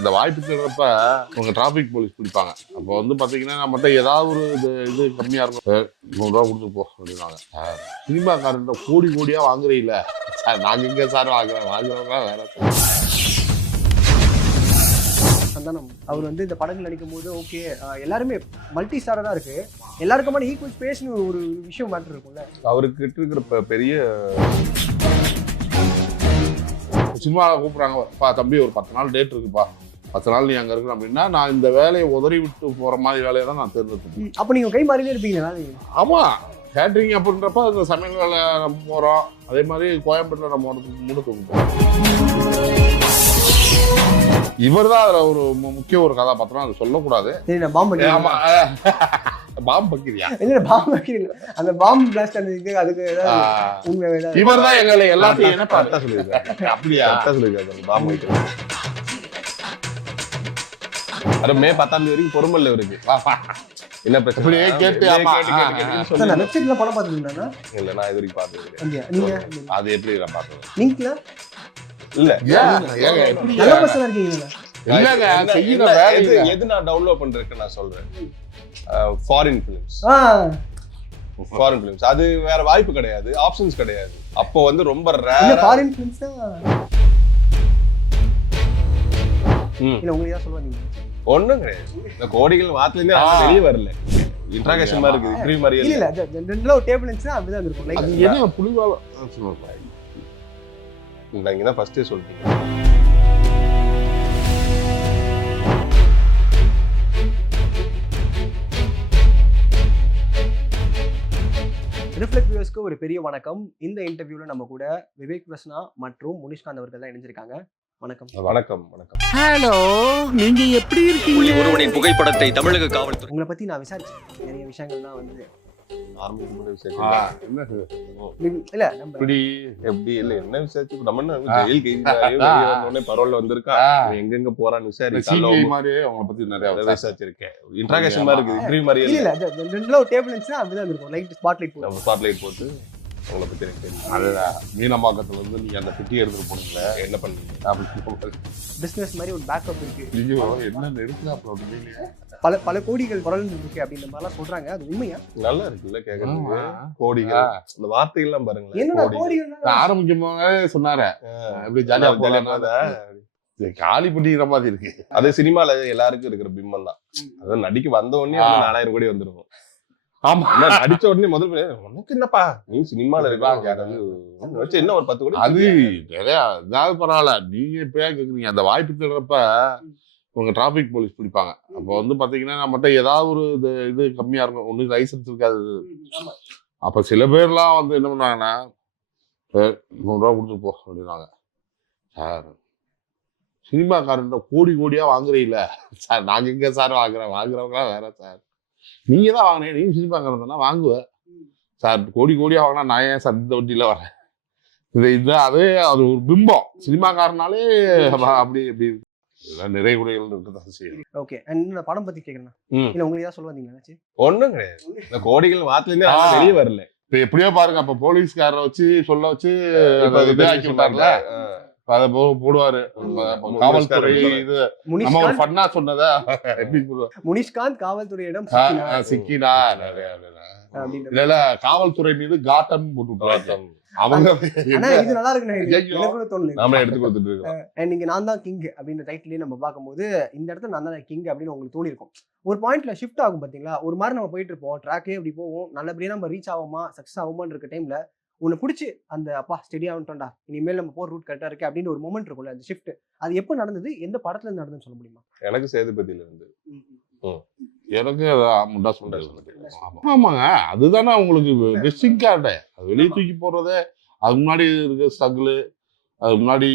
இந்த வாய்ப்பு தேடுறப்ப அவங்க டிராஃபிக் போலீஸ் பிடிப்பாங்க. அப்போ வந்து பார்த்தீங்கன்னா நம்மகிட்ட ஏதாவது ஒரு இது இது கம்மியாக இருக்கும். நூறுரூவா கொடுத்து போ அப்படின்னாங்க சினிமாக்காரன் கோடி கோடியாக வாங்குறீங்கள சார் நாங்கள் எங்கே சார் வாங்குறோம்? வாங்குறவங்க வேற சந்தானம் அவர் வந்து இந்த படங்கள் நடிக்கும் போது ஓகே எல்லாருமே மல்டி ஸ்டாரா இருக்கு. எல்லாருக்குமான ஈக்குவல் ஸ்பேஸ்னு ஒரு விஷயம் மேட்டர் இருக்கும்ல? அவருக்கு இருக்கிற பெரிய சினிமா கூப்பிட்றாங்க. பா தம்பி ஒரு பத்து நாள் டேட் இருக்குப்பா. பத்து நாள் நீ அங்கே இருக்கிற அப்படின்னா நான் இந்த வேலையை உதறி விட்டு போகிற மாதிரி வேலையை தான் நான் தேர்ந்தெடுப்பேன் ம், அப்ப நீங்க கை மாறிலே இருப்பீங்களா ஆமாம் கேட்ரிங் அப்படின்றப்ப அந்த சமையல் வேலை நம்ம போகிறோம் அதே மாதிரி கோயம்பேட்டில் நம்ம ஒரு மூணு போகிறோம் இவர் தான் அதில் ஒரு முக்கிய ஒரு கதாபாத்திரம் அது சொல்லக்கூடாது. பாம்பு ஆமா பாம்பு பக்கிரியா இல்ல பாம்பு வைக்கிறீங்க அந்த பாம்பு பிளாஸ்ட் அந்த இது அதுக்கு ஏதாவது உண்மை இவர் தான் எங்களை எல்லாத்தையும் என்ன கரெக்டா சொல்லியிருக்காரு. அப்படியா? சொல்லியிருக்காரு பாம்பு வைக்கிறது அது மே பத்தாம் தேதி வரைக்கும் பொறுமல்ல இருக்கு என்ன பிரச்சனை? இப்படியே கேட்டு, ஆமா. வெப்சைட்ல படம் பார்த்துருந்தேன்னா இல்ல நான் இது வரைக்கும் பார்த்தது அது எப்படி நான் பார்த்தேன் லிங்க்ல இல்ல. நல்ல பர்சனா இருக்கீங்களா? இல்லங்க செய்யற வேலை எது எது நான் டவுன்லோட் பண்றேன்னு நான் சொல்றேன்? ஃபாரின் ஃபிலிம்ஸ் ஆ. ஃபாரின் ஃபிலிம்ஸ் அது வேற வாய்ப்பு கிடையாது. ஆப்ஷன்ஸ் கிடையாது. அப்போ வந்து ரொம்ப இல்ல ரேர் ஃபாரின் ஃபிலிம்ஸ். இல்ல உங்களுக்கு ஏதாவது சொல்லுவாங்க ஒண்ணும் கிடையாது. இந்த கோடிகள் ஆ. வெளியே வரல. இன்ட்ராகேஷன் மாதிரி இருக்குது இன்டர்வியூ மாதிரி இல்ல அது ரெண்டுல ஒரு டேபிள் இருந்துச்சுன்னா அப்படிதான் இருக்கும். அது லைக் என்ன புலிவால சொல்லுங்க. நீங்க தான் ஃபர்ஸ்டே சொல்லிட்டீங்க ரிஃப்ளெக்ட் வியூஸ்க்கு ஒரு பெரிய வணக்கம். இந்த இன்டர்வியூல நம்ம கூட விவேக் பிரஸ்னா மற்றும் முனிஷ்காந்த் அவர்கள் தான் இணைஞ்சிருக்காங்க. வணக்கம். வணக்கம் வணக்கம். ஹலோ நீங்க எப்படி இருக்கீங்க? ஒருவனின் புகைப்படத்தை தமிழக காவல்துறை உங்களை பத்தி நான் விசாரிச்சேன். நிறைய விஷயங்கள்லாம் வந்து? இல்ல நம்ம இப்படி எப்படி? இல்ல என்ன விசாரிச்சு? நம்ம என்ன ஜெயில் வந்திருக்கா? எங்கெங்க போறான்னு இந்த விசாரிச்சு CBI மாதிரியே அவங்கள பத்தி நிறைய விசாரிச்சு. விசாரிச்சிருக்கேன். இன்ட்ராகேஷன் மாதிரி இருக்குது இன்டர்வியூ மாதிரி இல்ல ஒரு டேபிள் இருந்துச்சுன்னா அப்படிதான் இருக்கும். லைட் ஸ்பாட் லைட் நம்ம ஸ்பாட் லைட் போட்டு. உங்களை பத்தி எனக்கு தெரியும் அதுதான் மீனம்பாக்கத்துல இருந்து நீங்க அந்த பெட்டி எடுத்துட்டு போனீங்களே என்ன பண்ணீங்க அப்படி பிசினஸ் மாதிரி ஒரு பேக்கப் இருக்கு. ஐயோ என்ன நெருக்கா அப்புறம் அப்படின்னு பல பல கோடிகள் குரல் இருக்கு அப்படின்ற மாதிரிலாம் சொல்றாங்க. அது உண்மையா? நல்லா இருக்குல்ல கேக்குறதுக்கு. ஆமா. கோடிகள். இந்த வார்த்தைகள்லாம் பாருங்களேன் என்னடா கோடிகள். ஆரம்பிக்கும் சொன்னாரு. எப்படி ஜாலியா ஜாலியா போலாம்? காலி பண்ணிக்கிற மாதிரி இருக்கு. அது சினிமால எல்லாருக்கும் இருக்கிற பிம்பம் தான். அதாவது நடிக்க வந்த உடனே. நாலாயிரம் கோடி வந்துருக்கும் ஆமா. ஆனா நடிச்ச உடனே முதல் பேர், உனக்கு என்னப்பா? நீ சினிமால இருக்க? இதுதான் யாராவது வச்சு என்ன ஒரு பத்து கோடி அது நிறைய அதாவது பரவாயில்ல நீங்க இப்பயா கேக்குறீங்க. அந்த வாய்ப்பு தேடுறப்ப உங்க டிராபிக் போலீஸ் பிடிப்பாங்க. அப்போ வந்து பாத்தீங்கன்னா நம்மகிட்ட ஏதாவது ஒரு இது இது கம்மியா இருக்கும். ஒண்ணு லைசன்ஸ் இருக்காது அப்ப சில பேர்லாம் வந்து என்ன பண்ணாங்கன்னா நூறுரூவா கொடுத்து போ அப்படின்னாங்க சார் சினிமாக்காரன் கோடி கோடியா வாங்குறீங்கள? சார் நாங்க எங்க சார் வாங்குறோம்? வாங்குறவங்களாம் வேற சார். நீங்க தான் வாங்கினீங்க. நீங்க சினிமாக்காரன் தானே வாங்குவேன் சார் கோடி கோடியா வாங்கினா நான் ஏன் சார் இந்த வண்டியில வரேன் இது இது அதே அது ஒரு பிம்பம். சினிமாக்காரனாலே அப்ப- அப்படி இப்படி இதெல்லாம் நிறைய குறைகள் இருக்கதான் செய்யும் ஓகே. அண்ட் இந்த படம் பத்தி கேக்குறேன். இல்ல உங்களுக்கு ஏதாவது சொல்ல வந்தீங்களா ஒண்ணும் கிடையாது. இந்த கோடிகள் வாத்துல இருந்தே ஆ. வெளியே வரல. இப்ப எப்படியோ பாருங்க அப்ப போலீஸ்காரரை வச்சு சொல்ல வச்சு விட்டார்ல. அதை போடுவாரு. காவல்துறை இது நம்ம ஒரு முனிஷ்காந்த் ஃபன்னா சொன்னதா? எப்படி முனிஷ்காந்த் காவல்துறையிடம் சிக்கினா இல்ல காவல்துறை மீது காட்டன் போட்டு. அவங்க இது நல்லா இருக்கு எடுத்து கொடுத்துட்டு இருக்கோம். நீங்க நான் தான் கிங் அப்படின்ற டைட்டிலே நம்ம பார்க்கும்போது இந்த இடத்துல நான் தான் கிங் அப்படின்னு உங்களுக்கு தோணிருக்கும் ஒரு பாயிண்ட்ல ஷிஃப்ட் ஆகும் பாத்தீங்களா? ஒரு மாதிரி நம்ம போயிட்டு இருப்போம். ட்ராக்கே அப்படி போவோம் நல்லபடியா நம்ம ரீச் ஆகுமா சக்ஸஸ் ஆகுமான்னு இருக்க டைம்ல உன்னை பிடிச்சி அந்த அப்பா ஸ்டெடி ஆகிட்டோம்டா இனிமேல் நம்ம போற ரூட் கரெக்டா இருக்கு அப்படின்னு ஒரு மூமெண்ட் இருக்கும்ல அந்த ஷிஃப்ட் அது எப்போ நடந்தது? எந்த படத்துல இருந்து நடந்ததுன்னு சொல்ல முடியுமா? எனக்கு சேதுபதியில இருந்து. எனக்கு அதான் முண்டா சுண்டா ஆமா. ஆமாங்க. அதுதானே உங்களுக்கு வெஸ்டிங் கார்டு அது வெளியே தூக்கி போடுறதே அதுக்கு முன்னாடி இருக்க ஸ்ட்ரகிள் அதுக்கு முன்னாடி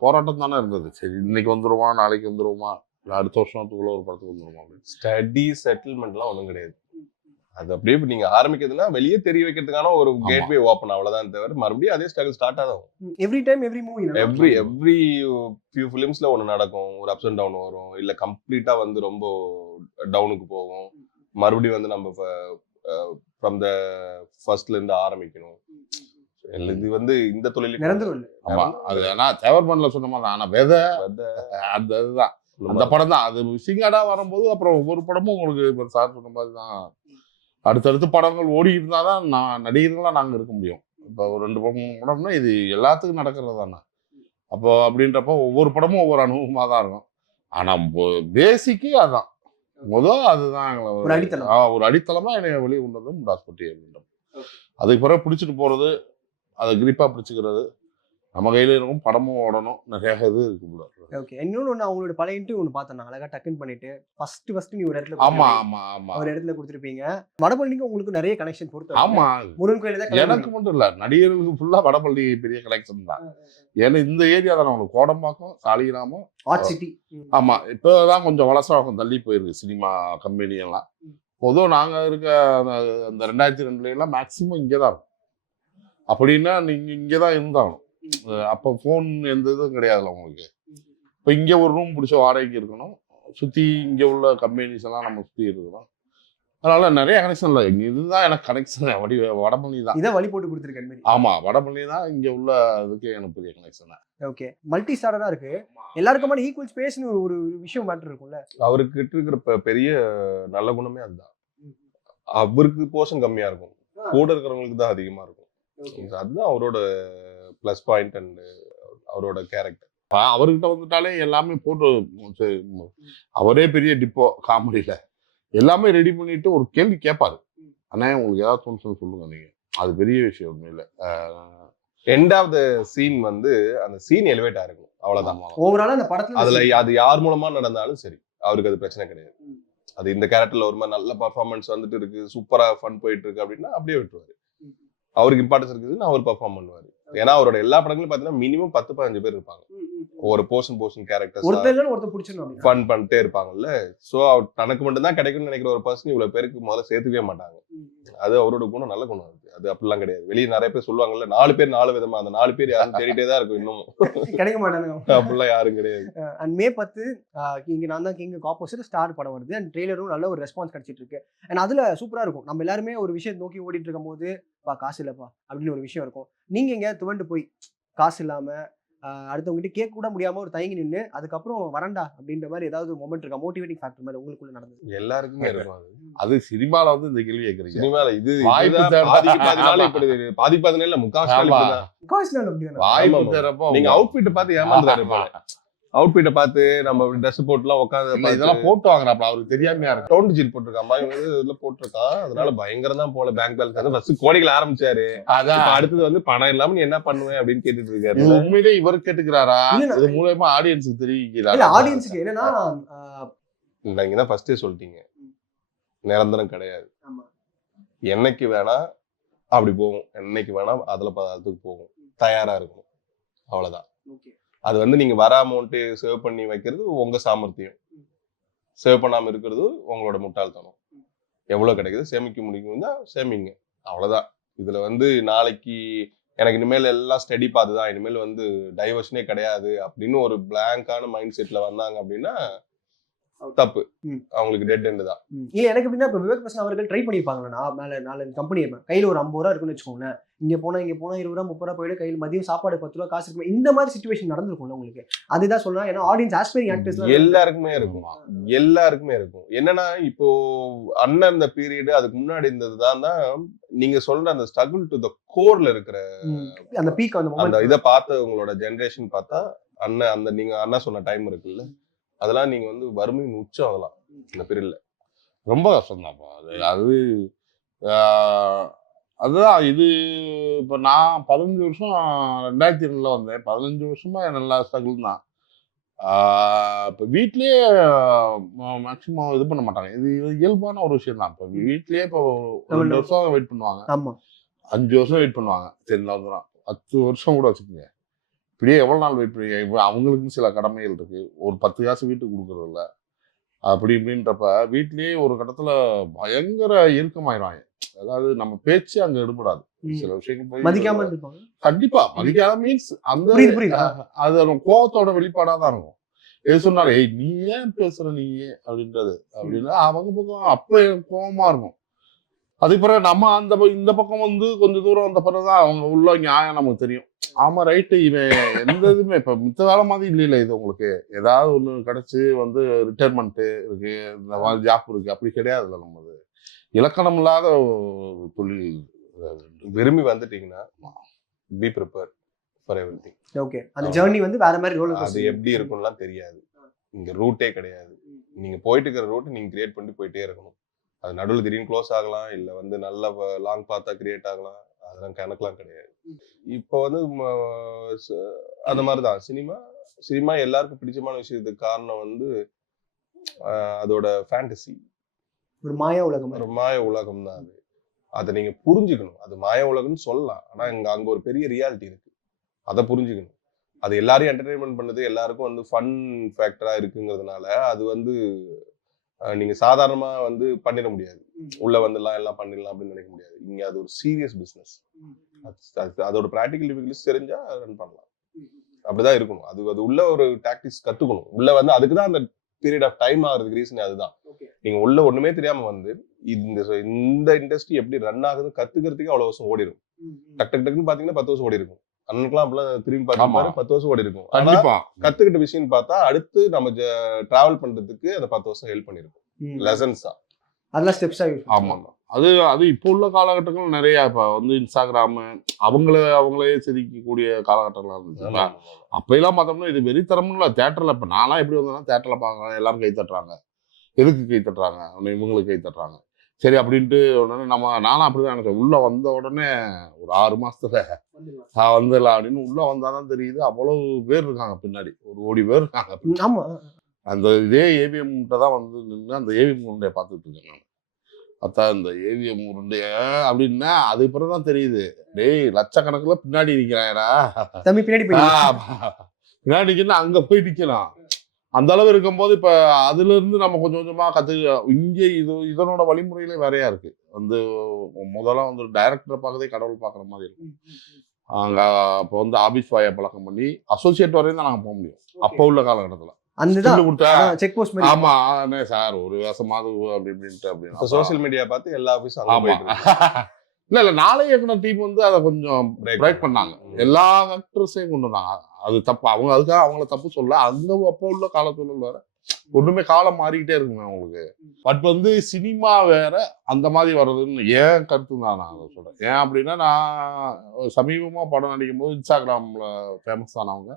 போராட்டம் தானே இருந்தது. சரி இன்னைக்கு வந்துருமா? நாளைக்கு வந்துருமா? இல்லை அடுத்த வருஷத்துக்குள்ள ஒரு படத்துக்கு வந்துருமா? அப்படின்னு ஸ்டடி செட்டில்மெண்ட்லாம் ஒண்ணும் கிடையாது. அது அப்படியே நீங்க ஆரம்பிக்கிறதுனா வெளியே தெரிய வைக்கிறதுக்கான ஒரு. கேட்வே ஓப்பன் அவ்வளவுதான் தவிர மறுபடியும் அதே ஸ்ட்ரகிள் ஸ்டார்ட் ஆகும் every time every movie every every few ஃபிலிம்ஸ்ல ஒன்று நடக்கும். ஒரு அப்ஸ் அண்ட் டவுன் வரும். இல்ல கம்ப்ளீட்டா வந்து ரொம்ப டவுனுக்கு போகும். மறுபடியும் வந்து நம்ம ஃப்ரம் த ஃபர்ஸ்ட்ல இருந்து ஆரம்பிக்கணும். இது வந்து இந்த நிரந்தரம் இல்லை. ஆமா. அது ஆனா தேவர் பண்ணல சொன்ன மாதிரி. ஆனா விதை அந்த இதுதான் அந்த படம் தான். அது சிங்காடா வரும்போது அப்புறம் ஒவ்வொரு படமும் உங்களுக்கு சார் சொன்ன மாதிரி தான். அடுத்தடுத்து படங்கள் ஓடி இருந்தாதான் நான் நடிகர்களாக நாங்கள் இருக்க முடியும். இப்போ ஒரு ரெண்டு படம் படம்னா இது எல்லாத்துக்கும் நடக்கிறது தானே அப்போ அப்படின்றப்போ ஒவ்வொரு படமும் ஒவ்வொரு அனுபவமாக தான் இருக்கும். ஆனால் பேசிக்கு அதான். முதல் அதுதான் எங்களை ஒரு அடித்தளம். ஒரு அடித்தளமாக என்னை வெளியே கொண்டது முடாஸ்பட்டி அப்படின்ற அதுக்கு பிறகு பிடிச்சிட்டு போகிறது அதை கிரிப்பாக பிடிச்சிக்கிறது நம்ம கையில் இருக்கும் படமும் ஓடணும் நிறைய இது இருக்கு. ஓகே. இன்னொன்று ஒன்று அவங்களோட பழைய இன்டர்வியூ ஒன்று பார்த்தேன் நான். அழகா டக்குன்னு பண்ணிட்டு ஃபர்ஸ்ட் ஃபர்ஸ்ட் நீ ஒரு இடத்துல ஆமா கொடுத்திருப்பீங்க. ஆமா ஆமா. ஒரு இடத்துல கொடுத்துருப்பீங்க. வடபழனிக்கு உங்களுக்கு நிறைய கனெக்ஷன் பொறுத்து ஆமா. முருகன் கோயில தான் எனக்கு மட்டும் இல்ல நடிகர்களுக்கு ஃபுல்லா வடபள்ளி பெரிய கலெக்ஷன் தான். ஏன்னா இந்த ஏரியா தான் நம்மளுக்கு கோடம்பாக்கம் சாலிகிராமம் ஆர்ட் சிட்டி ஆமா இப்போதான் கொஞ்சம் வளசவாக்கம் தள்ளி போயிருக்கு சினிமா கம்பெனி எல்லாம். பொதுவாக நாங்க இருக்க அந்த- ரெண்டாயிரத்தி ரெண்டுல எல்லாம் மேக்சிமம் இங்கே தான் இருக்கும். அப்படின்னா நீங்க இங்கே தான் இருந்தாகணும். அஹ் அப்போ ஃபோன் எந்த இதுவும் கிடையாதுல்ல உங்களுக்கு. இப்போ இங்கே ஒரு ரூம் பிடிச்ச வாடகைக்கு இருக்கணும். சுற்றி இங்கே உள்ள கம்பெனிஸ் எல்லாம் நம்ம சுற்றி இருக்கணும். அதனால நிறைய கனெக்ஷன் இல்லை. இதுதான் எனக்கு கனெக்ஷன் வடி வடபழனி தான். இதான் வழி போட்டு கொடுத்துருக்கேன் ஆமா வடபழனி தான் இங்க உள்ள இதுக்கு எனக்கு பெரிய கனெக்ஷன் ஓகே மல்டி ஸ்டாரா இருக்கு. எல்லாருக்குமான ஈக்குவல் ஸ்பேஸ்னு ஒரு விஷயம் மேட்டர் இருக்கும்ல. அவருக்கு இருக்கிற பெரிய நல்ல குணமே அதுதான். அவருக்கு போர்ஷன் கம்மியா இருக்கும். கூட இருக்கிறவங்களுக்கு தான் அதிகமா இருக்கும். அதுதான் அவரோட ப்ளஸ் பாயிண்ட் அண்ட் அவரோட கேரக்டர் அவர்கிட்ட வந்துட்டாலே எல்லாமே போட்டு அவரே பெரிய டிப்போ காமெடியில. எல்லாமே ரெடி பண்ணிட்டு ஒரு கேள்வி கேட்பாரு அண்ணா உங்களுக்கு ஏதாவது தோணுச்சுன்னு சொல்லுங்க நீங்க. அது பெரிய விஷயம் உண்மையில. Ah, end of the scene வந்து அந்த சீன் எலிவேட் ஆயிருக்கும். அவ்வளவுதான். ஆமா. ஓவராலா அந்த படத்துல அதுல அது யார் மூலமா நடந்தாலும் சரி அவருக்கு அது பிரச்சனை கிடையாது. அது இந்த கேரக்டர்ல ஒரு மாதிரி நல்ல பர்ஃபார்மன்ஸ் வந்துட்டு இருக்கு சூப்பரா ஃபன் போயிட்டு இருக்கு அப்படின்னா அப்படியே விட்டுருவாரு. அவருக்கு இம்பார்ட்டன்ஸ் இருக்குதுன்னு அவர் பர்ஃபார்ம் பண்ணுவாரு. ஏன்னா அவரோட எல்லா படங்களும் பாத்தீங்கன்னா மினிமம் பத்து பதினஞ்சு பேர் இருப்பாங்க. ஒரு போர்ஷன் போர்ஷன் கேரக்டர்ஸ் ஒருத்தர். ஃபன் பண்ணிட்டே இருப்பாங்கல்ல. சோ அவர் தனக்கு மட்டும் தான் கிடைக்கும்னு நினைக்கிற ஒரு பர்சன் இவ்வளவு பேருக்கு முதல்ல சேர்த்துக்கவே மாட்டாங்க. அது அவரோட குணம் நல்ல குணம் இருக்கு அது அப்படிலாம் கிடையாது. வெளியே நிறைய பேர் சொல்லுவாங்கல்ல நாலு பேர் நாலு விதமா அந்த நாலு பேர் யாரும் தேடிட்டே தான் இருக்கும் இன்னும் கிடைக்க மாட்டானுங்க. அப்படிலாம் யாரும் கிடையாது. அண்ட் மே பத்து இங்க நான் தான் கிங்குக்கு ஆப்போசிட் ஸ்டார் படம் வருது. அண்ட் ட்ரெய்லரும் நல்ல ஒரு ரெஸ்பான்ஸ் கிடைச்சிட்டு இருக்கு. அண்ட் அதுல சூப்பரா இருக்கும். நம்ம எல்லாருமே ஒரு விஷயம் நோக்கி ஓடிட்டு இருக்கும் போது பா காசு இல்லப்பா அப்படின்னு ஒரு விஷயம் இருக்கும். நீங்க எங்க துவண்டு போய் காசு இல்லாம அடுத்தவங்ககிட்ட கேட்க கூட முடியாம ஒரு தயங்கி நின்று அதுக்கப்புறம் வரண்டா அப்படின்ற மாதிரி ஏதாவது மொமெண்ட் இருக்கா? மோட்டிவேட்டிங் ஃபேக்டர் மாதிரி உங்களுக்குள்ள நடந்தது? எல்லாருக்குமே இருக்கும் அது. சினிமால வந்து இந்த கேள்வி கேட்குறீங்க. சினிமால இது வாய்ப்பு இதுதான் தேவை. பாதிக்கு பாதி நாள் இப்படி பாதிக்கு பாதி நாள் இல்ல முக்காவாசி நாள் ஆமா. இப்படிதான். காசு நான் அப்படிதானே? வாய்ப்பு. தரப்போ நீங்க அவுட்ஃபிட் பார்த்து ஏமாந்துறாரு போல. அவுட்ஃபிட்டை பார்த்து நம்ம ட்ரெஸ் போட்டுலாம் உட்காந்து இதெல்லாம் போட்டு வாங்குறாப்ல. அவருக்கு தெரியாமையா இருக்கு. டவுன் ஜீட் போட்டிருக்கான் அம்மா இவன் வந்து இதுல போட்டிருக்கான். அதனால பயங்கரம் தான் போல பேங்க் பேலன்ஸ் வந்து ஃபர்ஸ்ட் கோடிகள் ஆரம்பிச்சாரு. அதான். இப்ப அடுத்தது வந்து பணம் இல்லாம நீ என்ன பண்ணுவேன் அப்படின்னு கேட்டுட்டு இருக்காரு. உண்மையிலே இவர் கேட்டுக்கிறாரா? இது மூலயமா ஆடியன்ஸுக்கு இல்ல தெரிவிக்கிறாரா ஆடியன்ஸுக்கு என்னன்னா நீங்க தான் ஃபர்ஸ்டே சொல்லிட்டீங்க. நிரந்தரம் கிடையாது. என்னைக்கு வேணா அப்படி போகும். என்னைக்கு வேணா அதுல பதார்த்தத்துக்கு போகும். தயாரா இருக்கும் அவ்வளவுதான். அது வந்து நீங்க வர அமௌண்ட்டு சேவ் பண்ணி வைக்கிறது உங்க சாமர்த்தியம். சேவ் பண்ணாம இருக்கிறது உங்களோட முட்டாள்தனம். எவ்வளவு கிடைக்குது? சேமிக்க முடியும்னா சேமிங்க. அவ்வளவுதான். இதுல வந்து நாளைக்கு எனக்கு இனிமேல் எல்லாம் ஸ்டடி பார்த்து தான் இனிமேல் வந்து டைவர்ஷனே கிடையாது அப்படின்னு ஒரு பிளாங்கான மைண்ட் செட்ல வந்தாங்க அப்படின்னா தப்பு. அவங்களுக்கு டெட் எண்ட் தான். இல்ல எனக்கு எப்படின்னா இப்போ விவேக் பிரசன் அவர்கள் ட்ரை பண்ணியிருப்பாங்களா மேல நாலு கம்பெனி கையில ஒரு ஐம்பது ரூபா இருக்குன்னு வச்சுக்கோங்களேன். இங்க போனா இங்க போனா இருபது ரூபா முப்பது ரூபா போயிடு கையில் மதியம் சாப்பாடு பத்து ரூபா காசு இருக்கும்? இந்த மாதிரி சுச்சுவேஷன் நடந்திருக்கும்ல உங்களுக்கு. அதுதான் சொல்லலாம் ஏன்னா ஆடியன்ஸ் ஆஸ்பைரிங் ஆக்டர்ஸ் எல்லாருக்குமே இருக்கும்? எல்லாருக்குமே இருக்கும். என்னன்னா இப்போ அண்ணன் இந்த பீரியட் அதுக்கு முன்னாடி இருந்தது தான் தான் நீங்க சொல்ற அந்த ஸ்ட்ரகிள் டு த கோர்ல இருக்கிற அந்த பீக் அந்த இதை பார்த்து உங்களோட ஜெனரேஷன் பார்த்தா அண்ணன் அந்த நீங்க அண்ணா சொன்ன டைம் இருக்குல்ல. அதெல்லாம் நீங்க வந்து வறுமையின் உச்சம் அதெல்லாம் இந்த பீரியட்ல ரொம்ப கஷ்டம்தான்ப்பா. அது அது அதுதான் இது இப்போ நான் பதினஞ்சு வருஷம் ரெண்டாயிரத்தி ரெண்டில் வந்தேன். பதினஞ்சு வருஷமா நல்லா ஸ்ட்ரகிள் தான். இப்போ வீட்லயே மேக்ஸிமம் இது பண்ண மாட்டாங்க. இது இயல்பான ஒரு விஷயம் தான். இப்போ வீட்லயே இப்போ ரெண்டு வருஷம் வெயிட் பண்ணுவாங்க. ஆமா. அஞ்சு வருஷம் வெயிட் பண்ணுவாங்க. சரி நான் பத்து வருஷம் கூட வச்சுக்கோங்க. இப்படியே எவ்வளோ நாள் இப்போ அவங்களுக்கும் சில கடமைகள் இருக்கு. ஒரு பத்து காசு வீட்டுக்கு கொடுக்கறது இல்ல அப்படி இப்படின்றப்ப வீட்லயே ஒரு கட்டத்துல பயங்கர இறுக்கமாயிடுவாங்க. அதாவது நம்ம பேச்சு அங்க எடுபடாது. சில விஷயங்கள் போய் மதிக்காம கண்டிப்பா மதிக்காத மீன்ஸ் அந்த அது ஒரு கோவத்தோட வெளிப்பாடா தான் இருக்கும். எது சொன்னாலும் ஏய் நீ ஏன் பேசுற நீ அப்படின்றது. அப்படின்னா அவங்க பக்கம் அப்ப கோவமா இருக்கும். அதுக்கு பிறகு நம்ம அந்த இந்த பக்கம் வந்து கொஞ்சம் தூரம் வந்த பிறகுதான் அவங்க உள்ள நியாயம் நமக்கு தெரியும். ஆமா ரைட்டு இவன் எந்த இதுவுமே இப்ப மித்த வேலை மாதிரி இல்லைல்ல இது உங்களுக்கு. ஏதாவது ஒண்ணு கிடைச்சு வந்து ரிட்டைர்மெண்ட் இருக்கு இந்த மாதிரி ஜாப் இருக்கு. அப்படி கிடையாதுல்ல நம்மது இலக்கணம் இல்லாத தொழில். விரும்பி வந்துட்டீங்கன்னா be prepare for everything okay அந்த ஜேர்னி வந்து வேற மாதிரி ரோல் அது எப்படி இருக்கும்லாம் தெரியாது. இங்க ரூட்டே கிடையாது. நீங்க போயிட்டு இருக்கிற ரூட் நீங்க கிரியேட் பண்ணி போயிட்டே இருக்கணும். அது நடுவில் திடீர்னு க்ளோஸ் ஆகலாம் இல்ல வந்து நல்ல லாங் பார்த்தா கிரியேட் ஆகலாம். அதெல்லாம் கணக்கெல்லாம் கிடையாது. இப்போ வந்து அந்த மாதிரி தான் சினிமா சினிமா எல்லாருக்கும் பிடிச்சமான விஷயத்துக்கு காரணம் வந்து அதோட ஃபேண்டசி ஒரு மாயா உலகம் ஒரு மாய உலகம் தான் அது. அதை நீங்க புரிஞ்சுக்கணும். அது மாய உலகம்னு சொல்லலாம். ஆனா இங்க அங்க ஒரு பெரிய ரியாலிட்டி இருக்கு. அதை புரிஞ்சுக்கணும். அது எல்லாரையும் என்டர்டைன்மெண்ட் பண்ணது எல்லாருக்கும் வந்து ஃபன் ஃபேக்டரா இருக்குங்கிறதுனால அது வந்து நீங்க சாதாரணமா வந்து பண்ணிட முடியாது. உள்ள வந்துடலாம் எல்லாம் பண்ணிடலாம் அப்படின்னு நினைக்க முடியாது. இங்க அது ஒரு சீரியஸ் பிசினஸ் அதோட ப்ராக்டிக்கல் டிஃபிகல்டிஸ் தெரிஞ்சா ரன் பண்ணலாம். அப்படிதான் இருக்கணும். அது அது உள்ள ஒரு டாக்டிக்ஸ் கத்துக்கணும். உள்ள வந்து அதுக்கு தான் அந்த பீரியட் ஆஃப் டைம் ஆகிறதுக்கு ரீசன் அதுதான். நீங்க உள்ள ஒண்ணுமே தெரியாம வந்து இந்த இந்த இண்டஸ்ட்ரி எப்படி ரன் ஆகுதுன்னு கத்துக்கிறதுக்கே அவ்வளவு வருஷம் ஓடி இருக்கும் டக் டக் டக்குன்னு பாத்தீங்கன்னா பத்து வருஷம் ஓடி இருக்கும் அண்ணனுக்குலாம் அப்படிலாம் திரும்பி பார்த்து. பத்து வருஷம் ஓடி இருக்கும் கண்டிப்பா. கத்துக்கிட்ட விஷயம் பார்த்தா அடுத்து நம்ம டிராவல் பண்றதுக்கு அந்த பத்து வருஷம் ஹெல்ப் பண்ணிருக்கும் லெசன்ஸ் அதெல்லாம் ஸ்டெப்ஸா யூஸ் ஆமா. அது அது இப்போ உள்ள காலகட்டங்கள் நிறைய இப்போ வந்து இன்ஸ்டாகிராம் அவங்கள அவங்களே செதுக்கக்கூடிய காலகட்டங்களாக இருந்துச்சு ஆமா. அப்பெல்லாம் பார்த்தோம்னா இது வெறித்தரம்ல தேட்டரில் இப்போ நான்லாம் எப்படி வந்தேன்னா தேட்டரில் பார்க்குறேன் எல்லாரும் கை தட்டுறாங்க. எதுக்கு கை தட்டுறாங்க? இவங்களுக்கு கை தட்டுறாங்க. சரி அப்படின்ட்டு உடனே நம்ம நானும் அப்படிதான் நினைச்சேன். உள்ள வந்த உடனே ஒரு ஆறு மாசத்துல நான் வந்துடலாம் அப்படின்னு உள்ள வந்தாதான் தெரியுது. அவ்வளவு பேர் இருக்காங்க பின்னாடி. ஒரு கோடி பேர் இருக்காங்க அந்த இதே ஏவிஎம் தான் வந்து நின்று அந்த ஏவிஎம் உருண்டையை பார்த்துட்டு இருக்கேன் நான். பார்த்தா இந்த ஏவிஎம் உருண்டைய அப்படின்னா அது பிறகுதான் தெரியுது. டேய் லட்சக்கணக்கில் பின்னாடி நிற்கிறாயடா பின்னாடி பின்னாடி நிற்கணும் அங்க போய் நிற்கலாம் அந்த அளவு இருக்கும்போது இப்ப அதுல இருந்து நம்ம கொஞ்சம் கொஞ்சமா கத்து இங்கே இது இதனோட வழிமுறையிலே வேறையா இருக்கு. வந்து முதல்ல வந்து டைரக்டரை பார்க்கறதே கடவுள் பார்க்குற மாதிரி இருக்கும். அங்க அப்போ வந்து ஆபீஸ் வாயை பழக்கம் பண்ணி அசோசியேட் வரையும் தான் நாங்க போக முடியும். அப்போ உள்ள காலகட்டத்துல. ஆமா சார் ஒரு வேஷமாவது அப்படி இப்படின்ட்டு இப்ப அப்படின்னு சோசியல் மீடியா பார்த்து எல்லா அங்க ஆமா. இல்ல இல்ல நாளை இயக்குனர் டீம் வந்து அதை கொஞ்சம் பிரேக் பண்ணாங்க. எல்லா ஆக்டர்ஸையும் கொண்டு வந்தாங்க. அது தப்பு. அவங்க அதுக்காக அவங்கள தப்பு சொல்ல அந்த அப்போ உள்ள காலத்துல வேற ஒண்ணுமே காலம் மாறிக்கிட்டே இருக்குங்க அவங்களுக்கு. பட் வந்து சினிமா வேற அந்த மாதிரி வர்றதுன்னு ஏன் கருத்து தான் நான் அதை சொல்றேன். ஏன் அப்படின்னா நான் சமீபமா படம் நடிக்கும் போது இன்ஸ்டாகிராம்ல ஃபேமஸ் ஆனவங்க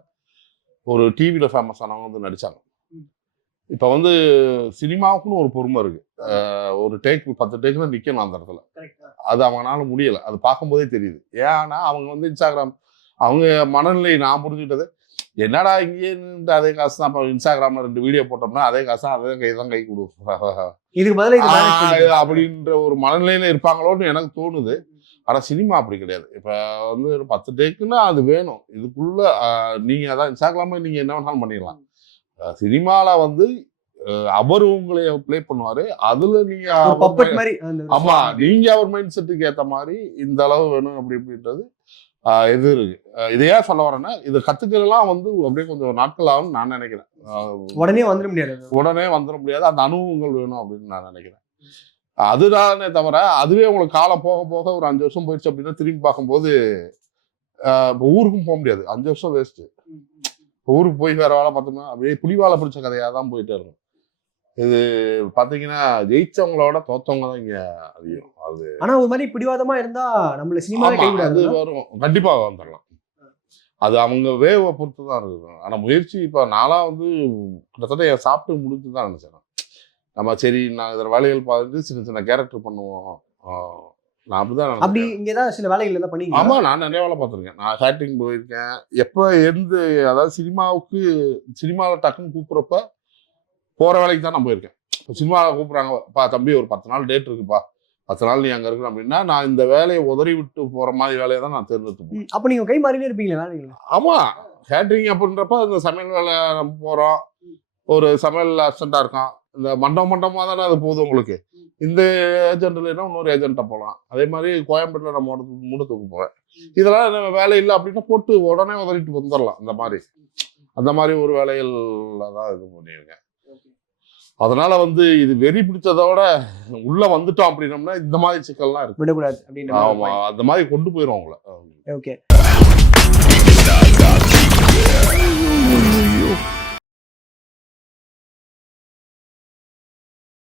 ஒரு டிவியில ஃபேமஸ் ஆனவங்க வந்து நடிச்சாங்க. இப்ப வந்து சினிமாவுக்குன்னு ஒரு பொறுமை இருக்கு. ஒரு டேக் பத்து டேக்ல நிக்கணும் அந்த இடத்துல. அது அவங்களால முடியல. அது பார்க்கும்போதே தெரியுது. ஏன்னா அவங்க வந்து இன்ஸ்டாகிராம் அவங்க மனநிலை நான் புரிஞ்சுக்கிட்டது. என்னடா இங்கேயே நின்று அதே காசு தான் இப்போ இன்ஸ்டாகிராம்ல ரெண்டு வீடியோ போட்டோம்னா அதே காசு தான் அதே கை தான் கை இதுக்கு பண்ணிக்கலாம். அப்படின்ற ஒரு மனநிலையில இருப்பாங்களோன்னு எனக்கு தோணுது. ஆனா சினிமா அப்படி கிடையாது. இப்ப வந்து ஒரு பத்து டேக்குன்னா அது வேணும். இதுக்குள்ள ஆஹ், நீங்க அதான் இன்ஸ்டாகிராம நீங்க என்ன வேணாலும் பண்ணிடலாம். ஆஹ், சினிமால வந்து அவர் உங்களை ப்ளே பண்ணுவாரு. அதுல நீங்க ஆமா. நீங்க அவர் மைண்ட் செட்டுக்கு ஏத்த மாதிரி இந்த அளவு வேணும் அப்படி இப்படின்றது. ஆஹ், இது இருக்கு. ஆஹ், இதை ஏன் சொல்ல வரேன்னா இது கத்துக்கலாம் வந்து அப்படியே கொஞ்சம் நாட்கள் ஆகும்னு நான் நினைக்கிறேன். உடனே வந்துட முடியாது. உடனே வந்துட முடியாது. அந்த அனுபவங்கள் வேணும் அப்படின்னு நான் நினைக்கிறேன். அதுதானே தவிர அதுவே உங்களுக்கு காலம் போக போக ஒரு அஞ்சு வருஷம் போயிடுச்சு அப்படின்னா திரும்பி பார்க்கும்போது இப்போ ஊருக்கும் போக முடியாது. அஞ்சு வருஷம் வேஸ்ட் ஊருக்கு போய் வேற வேலை பார்த்தோம்னா அப்படியே புலிவாலை பிடிச்ச கதையா தான் போயிட்டே இருக்கும். இது பாத்தீங்கன்னா ஜெயிச்சவங்களோட தோத்தவங்க தான் இங்க அதிகம். அது ஆனா ஒரு மாதிரி பிடிவாதமா இருந்தா நம்மள சினிமாவே ஆமா, அது வரும். கண்டிப்பா வந்துடலாம் அது அவங்க வேவை பொறுத்து தான் இருக்கு ஆனா முயற்சி இப்ப நாளா வந்து கிட்டத்தட்ட என் சாப்பிட்டு முடிச்சு தான் நினைச்சேன். நம்ம சரி நான் இதில் வேலைகள் பார்த்துட்டு சின்ன சின்ன கேரக்டர் பண்ணுவோம். நான் அப்படிதான் அப்படி. இங்க ஏதாவது சில வேலைகள் எல்லாம் பண்ணீங்க ஆமா நான் நிறைய வேலை பார்த்துருக்கேன். நான் ஹேட்டிங் போயிருக்கேன். எப்போ எந்த அதாவது சினிமாவுக்கு சினிமாவில் டக்குன்னு கூப்பிட்றப்ப போற வேலைக்கு தான் நான் போயிருக்கேன். இப்போ சினிமாவில் கூப்பிட்றாங்க பா தம்பி ஒரு பத்து நாள் டேட் இருக்குப்பா. பத்து நாள் நீ அங்கே இருக்கிற அப்படின்னா நான் இந்த வேலையை உதறி விட்டு போற மாதிரி வேலையை தான் நான் தேர்ந்தெடுத்துப்பேன் அப்ப நீங்க கை மாறினே இருப்பீங்களா வேலைகள் ஆமா. கேட்டரிங் அப்படின்றப்ப இந்த சமையல் வேலை நம்ம போறோம். ஒரு சமையல் அசிஸ்டண்டா இருக்கான். இந்த மண்டம் மண்டமா தானே அது போகுது உங்களுக்கு. இந்த ஏஜென்ட் இல்லைன்னா இன்னொரு ஏஜென்ட்டை போகலாம் அதே மாதிரி கோயம்பேட்டில் நம்ம முடத்து- முடத்துக்கு போவேன். இதெல்லாம் வேலை இல்லை அப்படின்னா போட்டு உடனே உதறிட்டு வந்துடலாம் அந்த மாதிரி. அந்த மாதிரி ஒரு வேலைகள்ல தான் இது பண்ணியிருக்கேன். அதனால வந்து இது வெறி பிடிச்சதோட உள்ள வந்துட்டோம் அப்படின்னம்னா இந்த மாதிரி சிக்கல்லாம் இருக்கு. விடக்கூடாது அப்படின்ற ஆமா அந்த மாதிரி கொண்டு போயிரும் அவங்கள. ஓகே